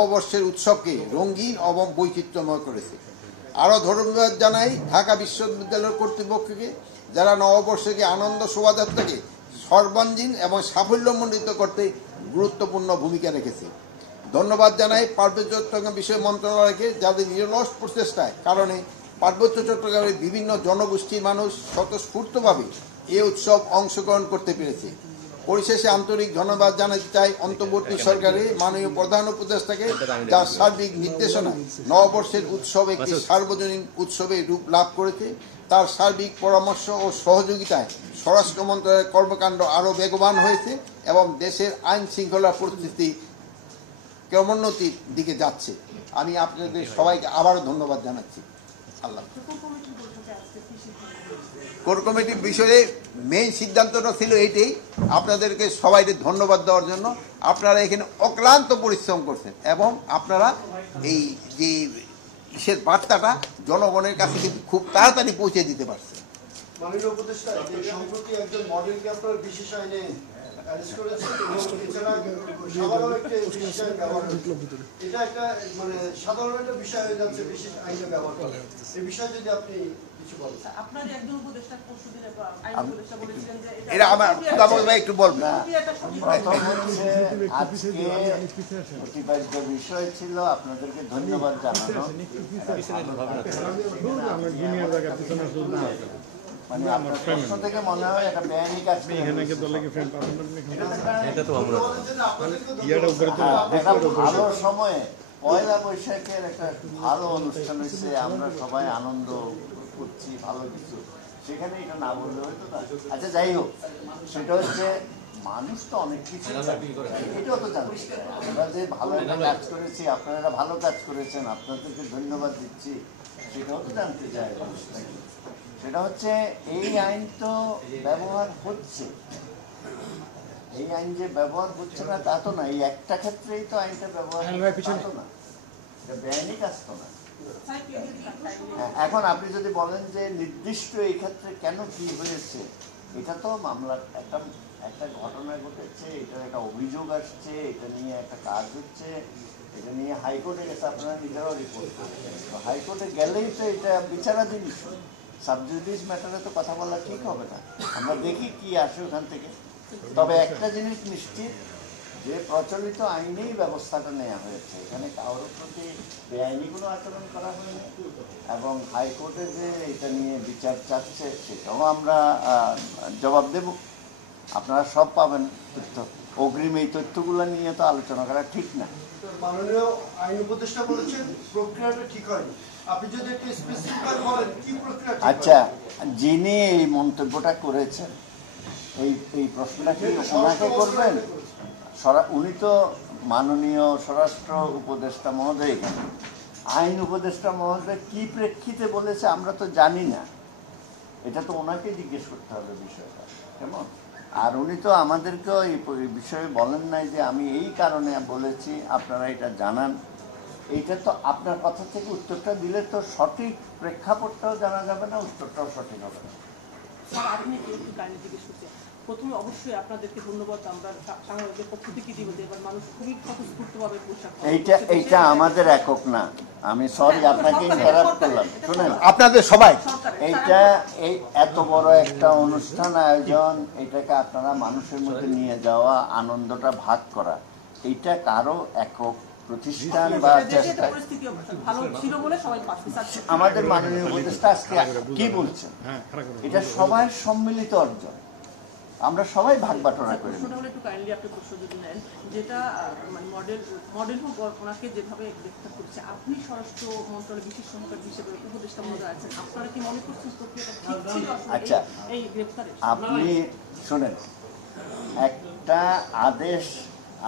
নববর্ষের উৎসবকে রঙিন এবং বৈচিত্র্যময় করেছে। আরও ধন্যবাদ জানাই ঢাকা বিশ্ববিদ্যালয় কর্তৃপক্ষকে, যারা নববর্ষকে আনন্দ শোভাযাত্রাকে সর্বাঙ্গীন এবং সাফল্যমণ্ডিত করতে গুরুত্বপূর্ণ ভূমিকা রেখেছে। ধন্যবাদ জানাই পার্বত্য চট্টগ্রাম বিষয় মন্ত্রণালয়কে, যাদের নিরলস প্রচেষ্টায় কারণে পার্বত্য চট্টগ্রামের বিভিন্ন জনগোষ্ঠীর মানুষ স্বতঃস্ফূর্তভাবে এ উৎসব অংশগ্রহণ করতে পেরেছে। পরিশেষে আন্তরিক ধন্যবাদ জানাতে চাই অন্তর্বর্তী সরকারের মাননীয় প্রধান উপদেষ্টাকে, যার সার্বিক নির্দেশনা নববর্ষের উৎসব একটি সার্বজনীন উৎসবে রূপ লাভ করেছে। তার সার্বিক পরামর্শ ও সহযোগিতায় স্বরাষ্ট্র মন্ত্রণালয়ের কর্মকাণ্ড আরও বেগবান হয়েছে এবং দেশের আইন শৃঙ্খলা পরিস্থিতি ক্রমোন্নতির দিকে যাচ্ছে। আমি আপনাদের সবাইকে আবারও ধন্যবাদ জানাচ্ছি। আল্লাহ। কোর কমিটির বিষয়ে মেইন সিদ্ধান্তটা ছিল এইটাই, আপনাদেরকে সবাইকে ধন্যবাদ দেওয়ার জন্য। আপনারা এখানে অক্লান্ত পরিশ্রম করছেন এবং আপনারা এই যে ইসের বার্তাটা জনগণের কাছে কিন্তু খুব তাড়াতাড়ি পৌঁছে দিতে পারছেন। মাননীয় উপদেষ্টা, সম্প্রতি একজন মডেলকে আপনারা বিশেষ আইনে অ্যারেস্ট করেছেন এবং এছাড়া সাধারণ একটা বিশেষ আইন ব্যবহার হচ্ছে। এটা একটা মানে সাধারণ একটা বিষয় হয়ে যাচ্ছে বিশেষ আইনে ব্যবহার করা। এই বিষয়ে যদি আপনি কিছু বলেন। আপনার একজন উপদেষ্টা পরশুদিন আইন উপদেষ্টা বলেছিলেন যে এটা আমার কামল ভাই একটু বলবেন। প্রতিপাদ্য বিষয় ছিল আপনাদেরকে ধন্যবাদ জানানো। মানে আপনার প্রশ্ন থেকে মনে হয় একটা বেআইনি কাজ ভালো সময়ে পয়লা বৈশাখের একটা ভালো অনুষ্ঠান হচ্ছে, আমরা সবাই আনন্দ করছি ভালো কিছু, সেখানে এটা না বললে হয়তো না। আচ্ছা যাই হোক, সেটা হচ্ছে মানুষ তো অনেক কিছু এটাও তো জানতে চায়। আমরা যে ভালো একটা কাজ করেছি, আপনারা ভালো কাজ করেছেন, আপনাদেরকে ধন্যবাদ দিচ্ছি, সেটাও তো জানতে চায় মানুষ। সেটা হচ্ছে এই আইন তো ব্যবহার হচ্ছে, এই আইন যে ব্যবহার হচ্ছে না তা তো না। এই একটা ক্ষেত্রেই তো আইনটা ব্যবহার হতো না, এটা বেআইনি কাজ তো না। এখন আপনি যদি বলেন যে নির্দিষ্ট এই ক্ষেত্রে কেন কি হয়েছে, এটা তো মামলা একটা ঘটনা ঘটেছে, এটার একটা অভিযোগ আসছে, এটা নিয়ে একটা কাজ হচ্ছে, এটা নিয়ে হাইকোর্টে গেছে, আপনারা নিজেরাও রিপোর্ট করছেন। তো হাইকোর্টে গেলেই তো এটা বিচারাধীন ইস্যু, সাবজুডিস ম্যাটারে তো কথা বলা ঠিক হবে না। আমরা দেখি কি আসে ওখান থেকে। তবে একটা জিনিস নিশ্চিত, যে প্রচলিত আইনেই ব্যবস্থাটা নেওয়া হয়েছে, এখানে কারোর প্রতি বেআইনি কোনো আচরণ করা হয়নি এবং হাইকোর্টে যে এটা নিয়ে বিচার চাচ্ছে সেটাও আমরা জবাব দেব। আপনারা সব পাবেন তথ্য। অগ্রিম এই তথ্যগুলো নিয়ে তো আলোচনা করা ঠিক না। মাননীয় আইন উপদেষ্টা বলেছেন প্রক্রিয়াটা ঠিক হয়নি, আপনি যদি একটু স্পেসিফিক বলেন কি প্রক্রিয়া? আচ্ছা, যিনি এই মন্তব্যটা করেছেন, এই প্রশ্নটা কি ওনাকে করবেন? উনি তো মাননীয় স্বরাষ্ট্র উপদেষ্টা মহোদয়, আইন উপদেষ্টা মহোদয় কি প্রেক্ষিতে বলেছে আমরা তো জানি না, এটা তো ওনাকে জিজ্ঞেস করতে হবে বিষয়টা, কেমন? আর উনি তো আমাদেরকেও এই বিষয়ে বলেন নাই যে আমি এই কারণে বলেছি, আপনারা এটা জানান। এইটা তো আপনার কথা থেকে উত্তরটা দিলে তো সঠিক প্রেক্ষাপটটাও জানা যাবে না, উত্তরটাও সঠিক হবে না। প্রথমে অবশ্যই আপনাদেরকে ধন্যবাদ আমরা সাংবাদিকদের পক্ষ থেকে দিব যে এবার মানুষ খুবই স্বতঃস্ফূর্তভাবে পোশাক। এইটা আমাদের একক না, আমি সরি আপনাকে ইন্টারাপ্ট করলাম। শুনেন, আপনাদের সবাই এইটা এই এত বড় একটা অনুষ্ঠান আয়োজন, এটাকে আপনারা মানুষের মধ্যে নিয়ে যাওয়া, আনন্দটা ভাগ করা, এইটা কারো একক প্রতিষ্ঠান বা চেষ্টা। আমাদের মাননীয় উপদেষ্টা আজকে কি বলছেন, এটা সবার সম্মিলিত অর্জন, আমরা সবাই ভাগ বাটোয়ারা করি। একটু কাইন্ডলি আপনি প্রশ্ন যদি নেন, যেটা মানে মডেল ওনাকে যেভাবে গ্রেফতার করছে, আপনি স্বরাষ্ট্র মন্ত্রণালয়ের বিশেষ সহকারী হিসেবে উপদেষ্টা মহোদয় আছেন, আপনারা কি মনে করছেন প্রক্রিয়াটা ঠিক ছিল? আচ্ছা, এই গ্রেফতারে আপনি শোনেন, একটা আদেশ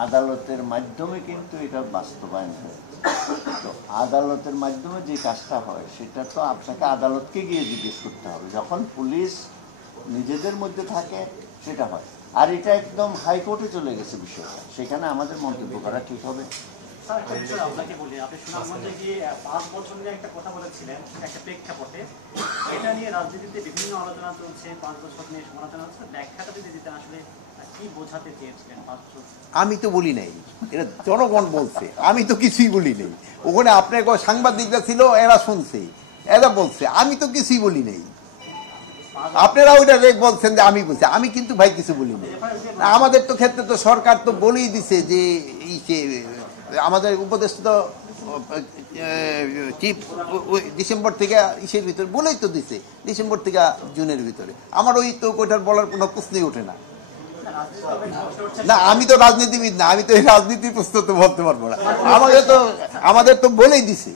আদালতের মাধ্যমে কিন্তু এটা বাস্তবায়ন হয়। তো আদালতের মাধ্যমে যে কাজটা হয় সেটা তো আপনাকে আদালতকে গিয়ে জিজ্ঞেস করতে হবে। যখন পুলিশ নিজেদের মধ্যে থাকে সেটা হয়, আর এটা একদম হাইকোর্টে চলে গেছে বিষয়টা, সেখানে আমাদের মন্তব্য করা ঠিক হবে। আপনাকে বলি, আপনি সুনামগঞ্জে গিয়ে 5 বছর নিয়ে একটা কথা বলেছিলেন একটা প্রেক্ষাপটে, এটা নিয়ে রাজনীতিতে বিভিন্ন আলোচনা চলছে, 5 বছর নিয়ে সমালোচনা হচ্ছে, ব্যাখ্যাটা যদি দিতেন আসলে কি বোঝাতে চেয়েছিলেন 5 বছর? আমি তো বলি নাই, এটা জনগণ বলছে, আমি তো কিছুই বলি নাই। ওখানে আপনার সাংবাদিকরা ছিল, এরা শুনছে, এরা বলছে, আমি তো কিছুই বলি নাই। আপনারা ওইটা বলছেন যে আমি বলছি, আমি কিন্তু ভাই কিছু বলি নাই। আমাদের তো ক্ষেত্রে তো সরকার তো বলেই দিছে যে আমাদের উপদেষ্টা তো চিফ ডিসেম্বর থেকে ইসের ভিতরে বলেই তো দিছে, ডিসেম্বর থেকে জুনের ভিতরে। আমার ওই তো ওইটার বলার কোনো প্রশ্নই ওঠে না। না, আমি তো রাজনীতিবিদ না, আমি তো এই রাজনীতির প্রশ্ন তো বলতে পারবো না। আমাদের তো বলেই দিছে।